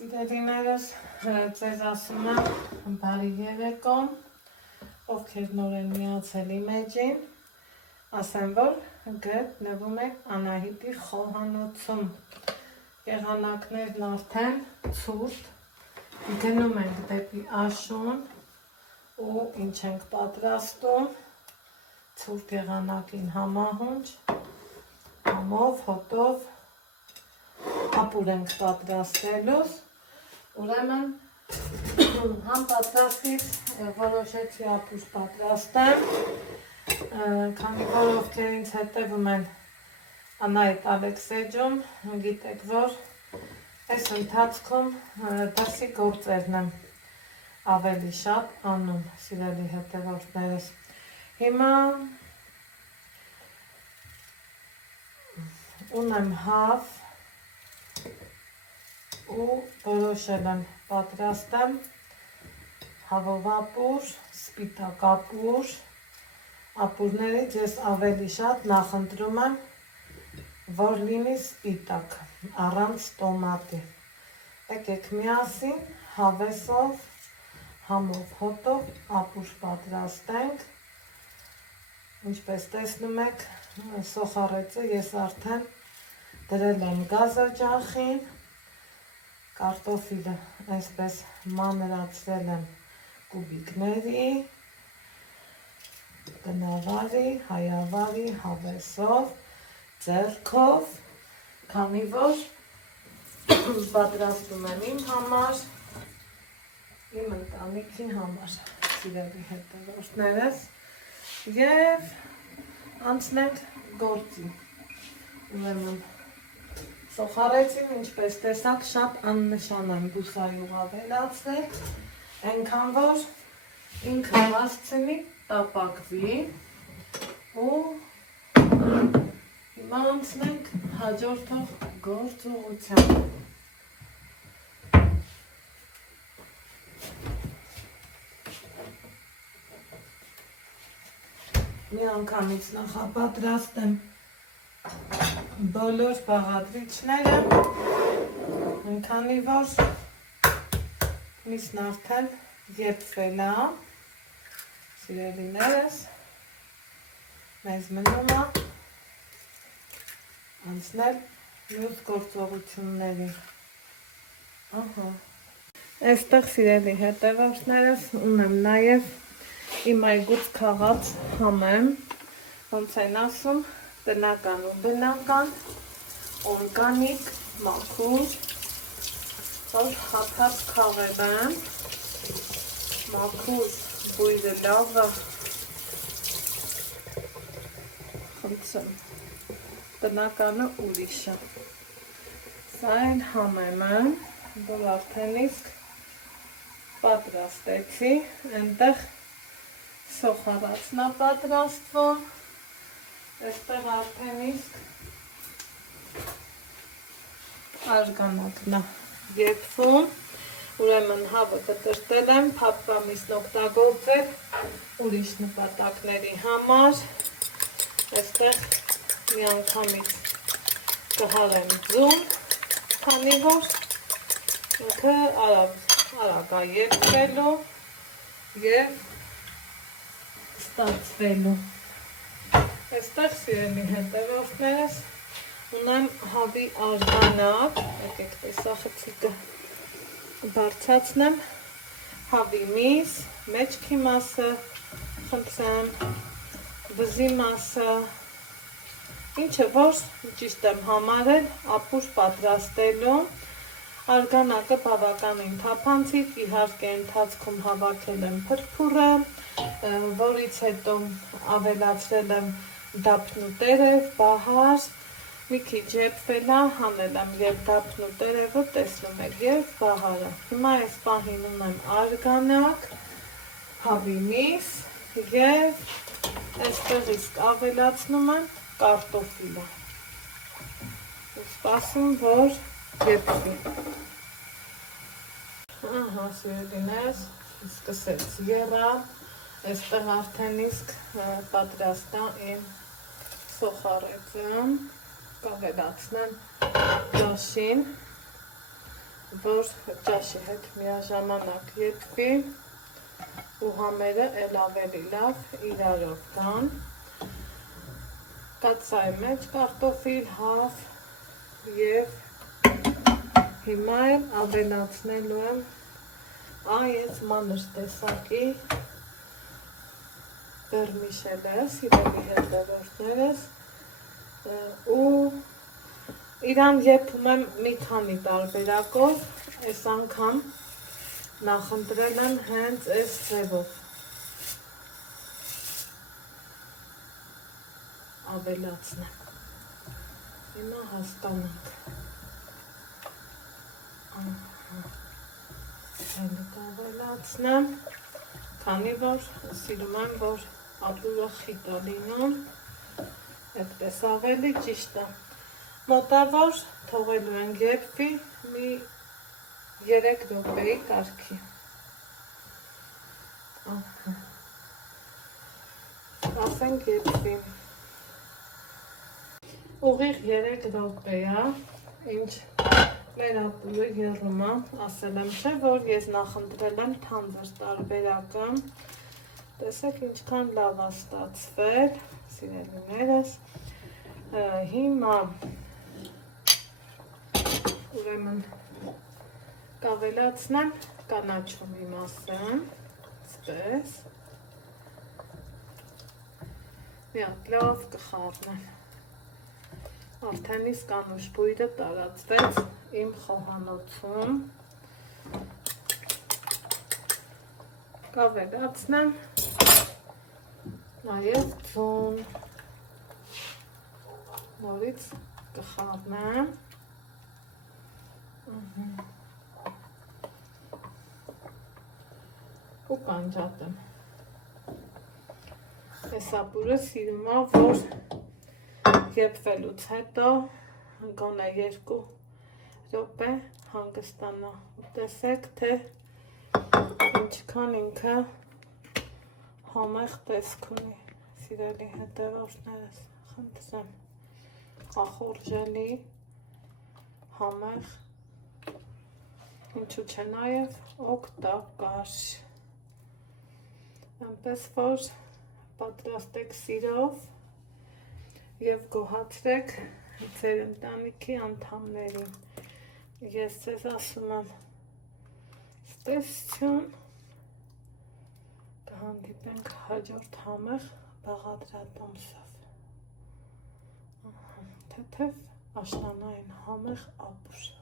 Սիրելիներս, ձեզ ասում եմ բարի երեկո, ովքեր նոր են միացել իմ էջին, ասեմ, որ գտնվում է Անահիտի խոհանոցում, եղանակներն արդեն ցուրտ, գնում ենք դեպի աշուն ու ինչ ենք պատրաստում, ցուրտ եղանակին համահունչ, համով, հոտով, ապուր ենք պատրաստելուս, ուրեմն համ պատրաստից որոշեցի ապուր պատրաստեմ, քանի որ ովքեր ինձ հետևում են Անահիտ Ալեքսեջում, գիտեք, որ այս ընթացքում դրսի գործերն եմ ավելի շատ անում, սիրելի հետևորդներս։ Հիմա ունեմ հավ ու որոշել եմ պատրաստեմ հավով ապուր, սպիտակ ապուր, ապուրներից ես ավելի շատ նախընտրում եմ, որ լինի սպիտակ, առանց տոմատի։ Եկեք միասին հավեսով, համով, հոտով ապուր պատրաստենք։ Ինչպես տեսնում եք, սոխարեցը ես արդեն դրել եմ գազօջախին, կարտոֆիլը այսպես մանրացրել եմ կուբիկների, գնավարի, հայավարի, հավեսով, ձեռքով, քանի որ պատրաստում եմ իմ համար, իմ ընտանիքի համար, սիրելի հետևորդներս, և անցնենք գործի։ Ուրեմն սոխարեցին, ինչպես տեսակ, շատ աննշան եմ բուսայուղ ավելացրել, այնքան որ ինքը հասցնի տապակվի ու հիմա անցնենք հաջորդող գործողության։ Մի անգամից նախապատրաստեմ բոլոր բաղադրիչները, քանի որ միսն արդեն եփվել է, սիրելիներս, մեզ մնում է անցնել մյուս գործողությունների։ Այստեղ, սիրելի հետևորդներս, ունեմ նաև իմ այգուց քաղած համեմ, ոնց են ասում, տնական ու բնական, օրգանիկ, մաքուր, որ հացած քաղել եմ, մաքուր բույրը լավ է, խնդրեմ, տնականը ուրիշ է։ Սա էլ համեմը, որ արդեն իսկ պատրաստեցի, այնտեղ սոխարացն է պատրաստվում, այստեղ արդեն իսկ արգանակն է եփվում, ուրեմն հավը կտրտել եմ, փափվամիսն օգտագործել ուրիշ նպատակների համար, այստեղ մի անգամից կհարեմ ձուն, քանի որ ինքը արագ է եփվելու և ստացվելու։ Այստեղ, սիրելի հետևորդներս, ունեմ հավի արգանակ, եկեք տեսախցիկը բարձրացնեմ, հավի միս, մեջքի մասը, խնդրեմ, վզի մասը, ինչը որ ճիշտ եմ համարել ապուր պատրաստելու, արգանակը բավականին թափանցիկ, իհարկե ընթացքում հավաքել եմ փրփուրը, որից հետո ավելացրել եմ դափնու տերև, բահար, մի քիչ եփվել է, հանել եմ և դափնու տերևը, տեսնում եք, և բահարը։ Հիմա այս պահին ունեմ արգանակ, հավի միս և այստեղ իսկ ավելացնում եմ կարտոֆիլը։ Ու սպասում, որ եփվի։ Ահա, սիրելիներս, սկսեց եռալ, այստեղ արդեն իսկ պատրաստ է իմ սոխարեցը, կավելացնեմ դաշին, որ ճաշի հետ միաժամանակ եփվի ու համերը էլ ավելի լավ իրարով գան։ Կացայի մեջ կարտոֆիլ, հավ և հիմա էլ ավելացնելու եմ այս մանր տեսակի վերմիշելը, սիրելի հետևորդներս, ու իրան եփում եմ մի քանի տարբերակով, այս անգամ նախընտրել եմ հենց այս ձևով ավելացնեմ։ Հիմա հասկանանք։ Հենց ավելացնեմ, քանի որ սիրում եմ, որ ապուրը խիտ է լինում, այդպես ավելի ճիշտ է։ Մոտավոր թողելու ենք եփվի մի 3 րոպեի կարգի։ Ասենք եփվի։ Ուղիղ 3 րոպե է, ինչ մեր ապուրը եռում է, ասել եմ չէ, որ ես նախընտրել եմ թանձր տարբերակը։ Տեսեք ինչքան լավ է ստացվել, սիրելիներս։ Հիմա ուրեմն կավելացնեմ կանաչումի մասը, այսպես։ Մի հատ լավ կխառնեմ։ Արդեն իսկ անուշ բույրը տարածվեց իմ խոհանոցում։ Կավելացնեմ նաև ձուն, նորից կխառնեմ ու կանջատեմ։ Այս ապուրը սիրում է, որ եփվելուց հետո գոնե 2 րոպե հանգստանա։ Տեսեք, թե ինչքան ինքը համեղ տեսք ունի, սիրելի հետևորդներս, խնդրեմ, ախորժելի, համեղ, ինչու չէ նաև օգտակար։ Այնպես որ պատրաստեք սիրով և գոհացրեք ձեր ընտանիքի անդամներին։ Ես ձեզ ասում եմ ստեսություն, կհանդիպենք հաջորդ համեղ բաղադրատոմսով։ Թեթև աշնանային համեղ ապուր։